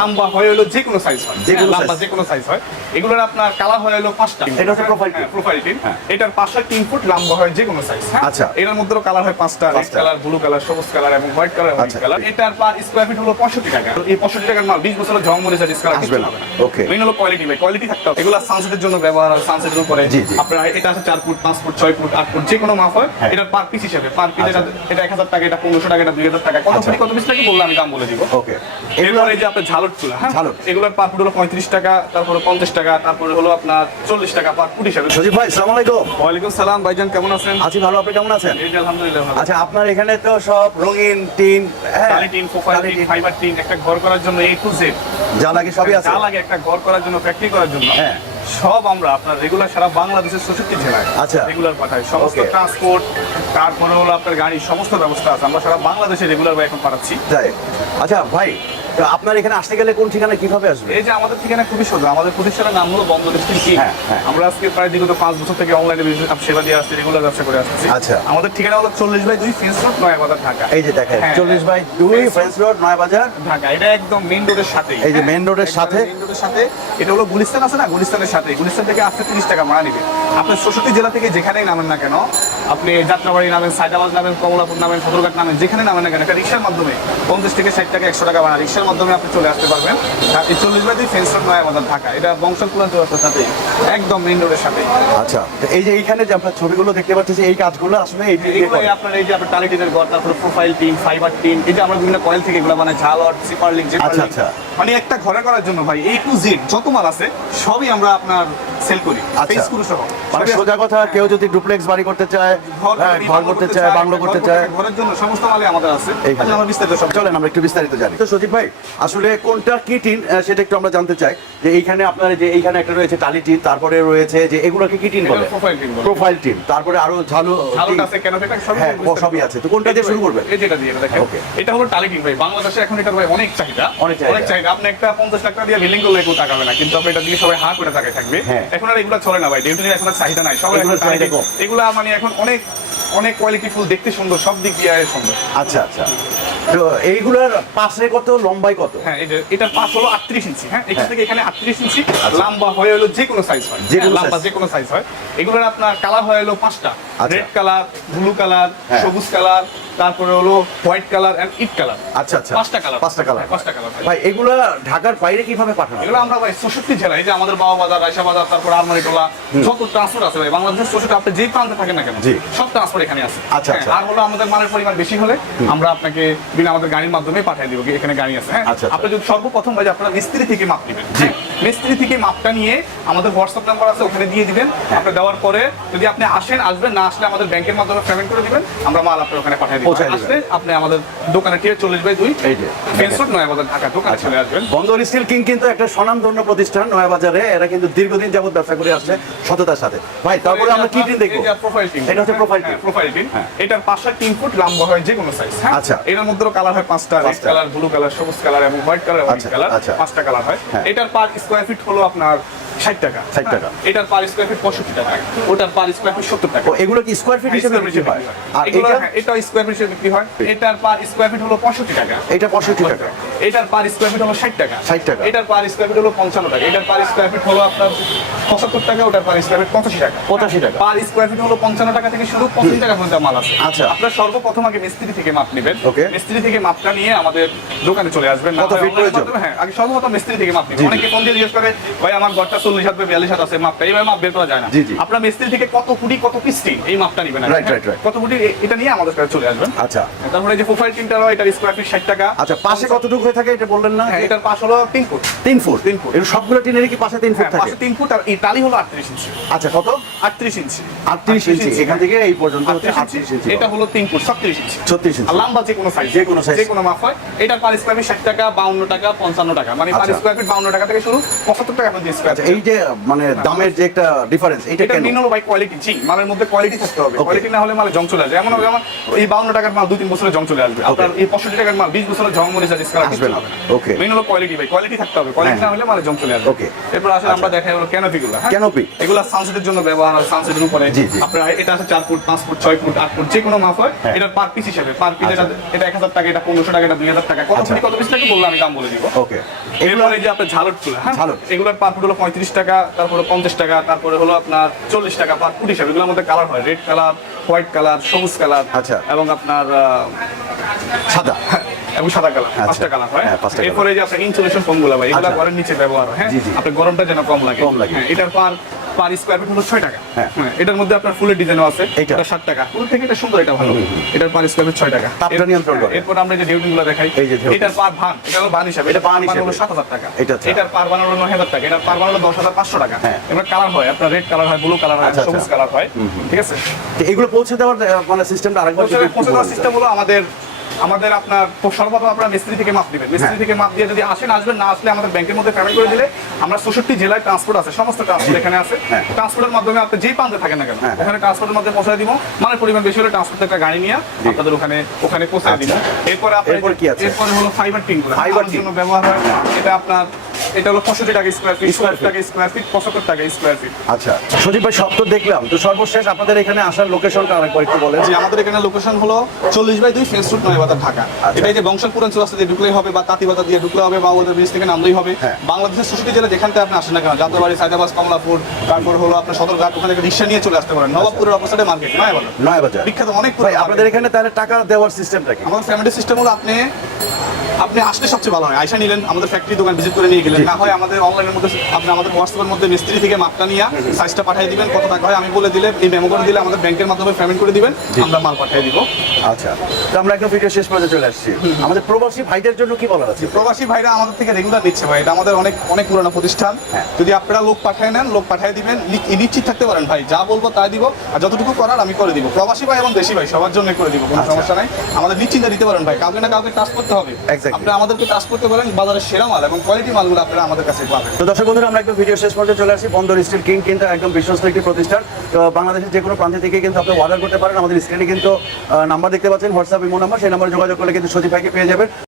লম্বা হয় হলো যে কোনো সাইজ হয় যে কোনো হ্যাঁ, লম্বা যে কোনো সাইজ হয় এগুলোর আপনার কালার হয় হলো পাঁচটা এটা হচ্ছে tin। প্রোফাইল টিন হ্যাঁ। এটার পাঁচটা তিন ফুট লম্বা হয় যে কোনো সাইজ আচ্ছা। এটার মধ্যে কালার হয় পাঁচটা রেড কালার ব্লু কালার সবুজ কালার এবং হোয়াইট কালার হোয়াইট। কালার এটার পার স্কোয়ার ফিট হলো পঁয়ষট্টি টাকা তো এই পঁয়ষট্টি টাকার মাল বিশ বছরের জং মরে যায় ডিসকালার আসবে না। Okay. মেইন হলো কোয়ালিটি ভাই কোয়ালিটি থাকতে হবে এগুলো সানসেটের জন্য ব্যবহার হয় সানসেটের উপরে। আপনার এটা আছে চার ফুট পাঁচ ফুট ছয় ফুট আট ফুট যে কোনো মাপ হয় হ্যাঁ। এটার পার পিস হিসেবে পার পিস আচ্ছা। এটা এক হাজার টাকা এটা পনেরোশো টাকা এটা দুই হাজার টাকা কত আচ্ছা। ফুট কত পিস টাকা বললে আমি দাম বলে দিব ওকে এরপর এই যে আপনার ঝালট হ্যাঁ? ঝালট। এগুলোর পার ফুট হলো পঁয়ত্রিশ টাকা তারপরে পঞ্চাশ টাকা তারপরে হলো আপনার চল্লিশ টাকা পার ফুট হিসাবে সজীব ভাই সালাম আলাইকুম। ওয়ালাইকুম সালাম ভাইজান কেমন আছেন? আছি ভালো আপনি কেমন আছেন? এই আলহামদুলিল্লাহ ভালো। আচ্ছা আপনার এখানে তো সব রঙিন টিন হ্যাঁ? Tin profile tin tin, fibre tin একটা ঘর করার জন্য এই টু জেড যা লাগে সবই আছে। যা লাগে একটা ঘর করার জন্য ফ্যাক্টরি করার জন্য। হ্যাঁ। সব আমরা আপনার রেগুলার সারা বাংলাদেশের চৌষট্টি জেলায় আচ্ছা। রেগুলার পাঠাই। সমস্ত ট্রান্সপোর্ট তারপরে হলো আপনার গাড়ির সমস্ত ব্যবস্থা আছে। আমরা সারা বাংলাদেশে রেগুলার ভাই এখন পাঠাচ্ছি। আচ্ছা ভাই তো আপনার এখানে আসতে গেলে কোন ঠিকানা কীভাবে আসবে? এই যে আমাদের ঠিকানা খুবই সোজা। আমাদের প্রতিষ্ঠানের নাম হলো বন্ধ ডিস্ট্রিক্ট হ্যাঁ, হ্যাঁ। আমরা আজকে প্রায় বিগত পাঁচ বছর থেকে অনলাইনে সেবা দিয়ে আসছি রেগুলার ব্যবসা করে আসছি। আচ্ছা। আমাদের ঠিকানা হলো চল্লিশ বাই দুই ফিন্স রোড নয়াবাজার ঢাকা। এই যে দেখেন হ্যাঁ। চল্লিশ বাই দুই ফ্রেন্স রোড নয় বাজার ঢাকা। এটা একদম মেইন রোডের সাথে এই যে road এর সাথে? মেইন রোডের সাথে। এটা হলো গুলিস্তান আছে না? গুলিস্তানের সাথে গুলিস্তান থেকে আসতে তিরিশ টাকা ভাড়া নিবে আপনার ষষ্ঠী জেলা থেকে যেখানেই নামেন না কেন আপনি যাত্রাবাড়ি নামেন সাইদাবাদ নামেন কমলাপুর নামেন সদরঘাট নামেন যেখানে নামেন না কেন একটা রিক্সার মাধ্যমে পঞ্চাশ থেকে ষাট টাকা একশো টাকা ভাড়া রিক্সার মাধ্যমে আপনি চলে আসতে পারবেন। এই চল্লিশ বাই দুই ফেন্স রোড নয়াবাজার ঢাকা। এটা পুরান চৌরাস্তার সাথে একদম মেইন রোডের সাথে আচ্ছা এই যে এইখানে যে আপনার ছবিগুলো দেখতে পাচ্ছি এই কাজগুলো আসলে এই আপনার এই যে আপনার টালিটিনের ঘর তারপরে প্রোফাইল টিন ফাইবার টিন এই যে আমরা বিভিন্ন কয়েল থেকে এগুলো মানে ঝালট সিপার লিঙ্ক আচ্ছা, আচ্ছা। মানে একটা ঘরে করার জন্য ভাই এই টু জেড যত মাল আছে সবই আমরা আপনার সেল করি আচ্ছা। ফেস সহ মানে সবই সোজা কথা কেউ যদি ডুপ্লেক্স বাড়ি করতে চায় ঘর হ্যাঁ, করতে- চায় বাংলো করতে চায়। ঘরের জন্য সমস্ত মালই আমাদের আছে। এইখানে। আমরা বিস্তারিত সব চলেন আমরা একটু বিস্তারিত জানি। তো সজীব ভাই আসলে কোনটা কি টিন সেটা একটু আমরা জানতে চাই। যে এইখানে আপনার যে এইখানে একটা রয়েছে টালি টিন তারপরে রয়েছে যে এগুলোকে কি টিন বলে? প্রোফাইল টিন তারপরে আরও ঝালু আছে কেন এটা সবই হ্যাঁ, সবই আছে। তো কোনটা দিয়ে শুরু করবেন? এই যেটা দিয়ে এটা দেখেন. এটা হলো টালি টিন ভাই। বাংলাদেশে এখন এটার ভাই অনেক চাহিদা। অনেক চাহিদা। অনেক চাহিদা। আপনি একটা পঞ্চাশ লাখ টাকা দিয়ে বিল্ডিং করলে কেউ টাকাবে না কিন্তু আপনি এটা দিয়ে সবাই হাঁ করে টাকায় থাকবে। হ্যাঁ। এখন আর এগুলো চলে না ভাই। ডেউটির এখন চাহিদা নাই সবাই। এগুলা মানে এখন অনেক অনেক কোয়ালিটি ফুল দেখতে সুন্দর সব দিক দিয়ে সুন্দর আচ্ছা আচ্ছা তো এইগুলার পাশে কত লম্বাই কত? হ্যাঁ এটার পাশ হলো আটত্রিশ ইঞ্চি হ্যাঁ? এখান হ্যাঁ। থেকে এখানে আটত্রিশ ইঞ্চি লম্বা হয়ে হলো যে কোনো সাইজ হয়। যে হ্যাঁ, লম্বা। যে কোনো সাইজ হয়। এগুলোর আপনার কালার হয়ে হলো পাঁচটা। আচ্ছা। রেড কালার ব্লু কালার হ্যাঁ। সবুজ কালার তারপরে হলো white colour and it colour আচ্ছা আচ্ছা। পাঁচটা কালার পাঁচটা কালার পাঁচটা কালার ভাই এগুলা ঢাকার বাইরে কীভাবে পাঠানো এগুলো আমরা ভাই চৌষট্টি জেলা এই যে আমাদের বাবা বাজার রায়সা বাজার তারপর আরমানিটোলা যত ট্রান্সফার আছে ভাই বাংলাদেশের চৌষট্টি আপনি যেই প্রান্তে থাকেন না কেন। সব ট্রান্সফার এখানে আছে। আচ্ছা, হ্যাঁ, আচ্ছা। আর হলো আমাদের মালের পরিমাণ বেশি হলে আমরা আপনাকে আমাদের গাড়ির মাধ্যমে পাঠিয়ে দিব এখানে গাড়ি আছে। হ্যাঁ? আচ্ছা, আচ্ছা। আপনি যদি সর্বপ্রথম ভাই আপনারা মিস্ত্রি থেকে মাপ নেবেন। জি। মিস্ত্রি থেকে মাপটা নিয়ে আমাদের হোয়াটসঅ্যাপ নাম্বার আছে ওখানে দিয়ে দিবেন। হ্যাঁ। আপনি দেওয়ার পরে যদি আপনি আসেন আসবেন না আসলে আমাদের ব্যাংকের মাধ্যমে পেমেন্ট করে দিবেন। আমরা মাল আপনার ওখানে পাঠিয়ে দিবেন। আসলে আপনি আমাদের দোকানে ঠিক চল্লিশ বাই দুই ফেন্সুট নয় আমাদের ঢাকা দোকানে চলে আসবেন। বন্দর স্টিল কিং কিন্তু একটা স্বনামধন্য প্রতিষ্ঠান নয়াবাজারে। এরা কিন্তু দীর্ঘদিন যাবত ব্যবসা করে আসছে সততার সাথে। ভাই তারপরে আমরা কি টিন দেখব? প্রোফাইল টিন এটা হচ্ছে profile tin। Profile tin. এটার পাঁচটা তিন ফুট লম্বা হয় যে কোনো সাইজ হ্যাঁ? আচ্ছা। এটার মধ্যে কালার হয় পাঁচটা রেড কালার ব্লু কালার সবুজ কালার এবং হোয়াইট কালার আচ্ছা, কালার আচ্ছা। পাঁচটা কালার হয়। হ্যাঁ। এটার পার স্কোয়ার ফিট হলো আপনার ষাট টাকা 60 টাকা। হ্যাঁ। এটার পার স্কোয়ার ফিট পঁয়ষট্টি টাকা ওটার পার স্কোয়ার ফিট সত্তর টাকা এগুলো কি স্কোয়ার ফিট হিসেবে বিক্রি হয় আর এটা হ্যাঁ, এটা স্কোয়ার ফিট হিসেবে বিক্রি হয় এটার পার স্কোয়ার ফিট হলো পঁয়ষট্টি টাকা এটা পঁয়ষট্টি টাকা এটার পার স্কোয়ার ফিট হলো ষাট টাকা 60 টাকা। এটার পার স্কোয়ার ফিট হলো পঞ্চান্ন টাকা এটার পার স্কোয়ার ফিট হলো আপনার পঁচাত্তর টাকা ওটার পার স্কোয়ার ফিট পঁচাশি টাকা 85 টাকা। পার স্কোয়ার ফিট হলো পঞ্চান্ন টাকা থেকে শুরু পঁচিশ টাকা পর্যন্ত মাল আছে আচ্ছা। আপনার সর্বপ্রথম আগে মিস্ত্রি থেকে মাপ নেবেন. মিস্ত্রি থেকে মাপটা নিয়ে আমাদের দোকানে চলে আসবেন হয় হ্যাঁ আগে সর্বপ্রথম মিস্ত্রি থেকে মাপ নেবেন অনেকে ফোন দিয়ে জিজ্ঞেস করে ভাই আমার ঘরটা চল্লিশ হাত বা বিয়াল্লিশ হাত আছে মাপটা। এইভাবে মাপ বের করা যায় না। আপনার মিস্ত্রি থেকে কত ফুটি কত পিস্টিন এই মাপটা নেবেন। আগে, Right, right, right. কত ফুটি এটা নিয়ে আমাদের কাছে চলে আসবেন। আচ্ছা। তারপরে যে প্রোফাইল টিনটা হয় স্কোয়ার ফিট ষাট টাকা। আচ্ছা পাশে কতটুকু হয়ে থাকে এটা বললেন না? হ্যাঁ এটার পাশ হলো তিন ফুট। তিন ফুট? তিন ফুট। এর সবগুলো টিনের কি পাশে তিন ফুট হ্যাঁ থাকে? পাশে তিন ফুট আর এই টালি হলো আটত্রিশ ইঞ্চি। আচ্ছা কত? আটত্রিশ ইঞ্চি। আটত্রিশ ইঞ্চি। এখান থেকে এই পর্যন্ত হচ্ছে আটত্রিশ ইঞ্চি। এটা হলো তিন ফুট ছত্রিশ ইঞ্চি। ছত্রিশ ইঞ্চি। লম্বা যে কোনো সাইজ যে কোনো size। যে কোনো মাপ হয় এটার পার স্কোয়ার ফিট ষাট টাকা বাউন্ন টাকা পঞ্চান্ন টাকা। মানে পার আচ্ছা। স্কোয়ার ফিট বাউন্ন টাকা থেকে শুরু পঁচাত্তর টাকা পর্যন্ত স্কোয়ার আচ্ছা এই যে মানে দামের যে একটা ডিফারেন্স এটা এটা কেন হলো ভাই কোয়ালিটি জি মালের মধ্যে কোয়ালিটি থাকতে হবে. কোয়ালিটি না হলে মালে জং চলে আসবে এমন হবে আমার এই বাউন্ন টাকার মাল দুই তিন বছরে জং চলে আসবে আপনার এই পঁয়ষট্টি টাকার মাল বিশ বছরে জং মরে যাবে ডিসকালার আসবে না। না Okay. মেন হলো কোয়ালিটি ভাই কোয়ালিটি থাকতে হবে কোয়ালিটি হ্যাঁ। না হলে মালে জং চলে আসবে Okay. এরপর আসলে আমরা দেখাই হলো ক্যানোপি গুলো হ্যাঁ Canopy? এগুলো সানসেটের জন্য ব্যবহার হয় সানসেটের উপরে। আপনার এটা আছে চার ফুট পাঁচ ফুট ছয় ফুট আট ফুট যে কোনো মাপ হয় হ্যাঁ। এটা পার পিস হিসেবে পার পিস আচ্ছা। এটা এক হাজার টাকা এটা পনেরোশো টাকা এটা দুই হাজার টাকা কত আচ্ছা। কত পিস লাগে বললে আমি দাম বলে দিব ওকে এরপরে যে আপনার ঝালট ফুল হ্যাঁ ঝালট। এগুলোর পার ফুট হলো পঁয়ত্রিশ টাকা তারপরে পঞ্চাশ টাকা তারপরে হলো আপনার চল্লিশ টাকা পার কুড়ি হিসাবে এগুলোর মধ্যে কালার হয় রেড কালার হোয়াইট কালার সবুজ কালার আচ্ছা। এবং আপনার সাদা এবং সাদা কালার আচ্ছা। পাঁচটা কালার হয় হ্যাঁ। এরপরে যে আপনার ইনসুলেশন ফোমগুলো ভাই এগুলো আচ্ছা। ঘরের নিচে ব্যবহার হয় হ্যাঁ। আপনার গরমটা যেন কম লাগে কম লাগে। হ্যাঁ, এটার পার পার স্কোয়ার ফিট হলো ছয় টাকা। হ্যাঁ। হ্যাঁ, এটার মধ্যে আপনার ফুলের ডিজাইনও আছে এটা ষাট টাকা। ফুল থেকে এটা সুন্দর এটা ভালো। এটার পার স্কোয়ার ফিট ছয় টাকা। তাপটা নিয়ন্ত্রণ করে। হ্যাঁ, এরপর আমরা যে ডিউটিংগুলো দেখাই এই যে এটার পার ভান এটা হলো ভান হিসাবে। এটা বান হিসাবে। সাত হাজার টাকা। এটা আচ্ছা। এটার পার বানানো নয় হাজার টাকা। এটার পার বানানো দশ হাজার পাঁচশো টাকা। হ্যাঁ। এবার কালার হয় আপনার রেড কালার হয় ব্লু কালার হয় আচ্ছা, আচ্ছা। সবুজ কালার হয় ঠিক আছে? এগুলো পৌঁছে দেওয়ার মানে সিস্টেমটা আরেকবার পৌঁছে দেওয়ার সিস্টেম হলো আমাদের আমাদের আপনার সর্বপ্রথম আপনার মিস্ত্রি থেকে মাপ দিবেন মিস্ত্রি হ্যাঁ। থেকে মাপ দিয়ে যদি আসেন আসবেন না আসলে আমাদের ব্যাংকের মধ্যে পেমেন্ট করে দিলে আমরা চৌষট্টি জেলায় ট্রান্সপোর্ট আছে সমস্ত ট্রান্সপোর্ট এখানে আছে। হ্যাঁ। ট্রান্সপোর্টের মাধ্যমে আপনি যেই প্রান্তে থাকেন না কেন হ্যাঁ। ওখানে ট্রান্সপোর্টের মাধ্যমে পৌঁছে দিব। মানে পরিমাণ বেশি হলে ট্রান্সপোর্ট একটা গাড়ি নিয়ে আপনাদের ওখানে ওখানে পৌঁছে দিব। এরপরে আপনার এরপর কি আছে? এরপরে হলো ফাইবার টিন ফাইবার জন্য ব্যবহার হয় এটা আপনার এটা হলো পঁয়ষট্টি টাকা স্কোয়ার ফিট ষাট টাকা স্কোয়ার ফিট পঁচাত্তর টাকা স্কোয়ার ফিট আচ্ছা সজীব ভাই সব তো দেখলাম। তো সর্বশেষ আপনাদের এখানে আসার লোকেশনটা আরেকবার একটু বলেন। জি আমাদের এখানে লোকেশন হলো চল্লিশ বাই দুই ফেস রুট নয় বাজার ঢাকা। আচ্ছা। এটা যে বংশালপুর অঞ্চল রাস্তা দিয়ে ঢুকলেই হবে বা তাঁতিবাজার দিয়ে ঢুকলে হবে বা ওদের ব্রিজ থেকে নামলেই হবে। হ্যাঁ। বাংলাদেশের চৌষট্টি জেলা যেখান থেকে আপনি আসেন না কেন যাত্রাবাড়ি সাইদাবাদ কমলাপুর তারপর হলো আপনার সদরঘাট ওখানে রিক্সা নিয়ে চলে আসতে পারেন। নবাবপুরের অপোজিটে মার্কেট নয় বাজার বিখ্যাত অনেক ভাই আপনাদের এখানে তাহলে টাকা দেওয়ার সিস্টেমটা কি? আমাদের ফ্যামিলি সিস্টেম হলো আপনি আপনি আসলে সবচেয়ে ভালো হয়। আয়সা নিলেন আমাদের ফ্যাক্টরি দোকান ভিজিট করে নিয়ে গেলেন। না হয় আমাদের অনলাইনের মধ্যে আপনি আমাদের হোয়াটসঅ্যাপের মধ্যে মিস্ত্রি থেকে মাপটা নিয়ে সাইজটা পাঠিয়ে দিবেন কত টাকা হয় আমি বলে দিলে এই মেমো করে দিলে আমাদের ব্যাংকের মাধ্যমে পেমেন্ট করে দিবেন আমরা মাল পাঠিয়ে দিব। আচ্ছা তো আমরা একদম ভিডিও শেষ পর্যন্ত চলে আসছি। আমাদের প্রবাসী ভাইদের জন্য কি বলার আছে? প্রবাসী ভাইরা আমাদের থেকে রেগুলার নিচ্ছে ভাই এটা আমাদের অনেক অনেক পুরনো প্রতিষ্ঠান। হ্যাঁ। যদি আপনারা লোক পাঠিয়ে নেন লোক পাঠিয়ে দিবেন নিশ্চিত থাকতে পারেন ভাই যা বলব তাই দিব আর যতটুকু করার আমি করে দিব। প্রবাসী ভাই এবং দেশি ভাই সবার জন্য করে দিব কোনো আচ্ছা। সমস্যা নাই। আমাদের নিশ্চিন্তে দিতে পারেন ভাই কাউকে না কাউকে টাচ করতে হবে. আপনি আমাদেরকে টাচ করতে পারেন বাজারের সেরা মাল এবং কোয়ালিটি মালগুলো আপনারা আমাদের কাছে পাবেন। তো দর্শক বন্ধুরা আমরা একদম ভিডিও শেষ পর্যন্ত চলে আসছি। বন্দর স্টিল কিং কিন্তু একদম বিশ্বস্ত একটি প্রতিষ্ঠান। তো বাংলাদেশের যে কোনো প্রান্ত থেকে কিন্তু আপনি অর্ডার করতে পারেন। আমাদের স্ক্রিনে কিন্তু নাম্বার দেখতে পাচ্ছেন হোয়াটসঅ্যাপ ইমো নাম্বার সেই নাম্বারে যোগাযোগ করলে কিন্তু সজীব ভাইকে পেয়ে যাবেন।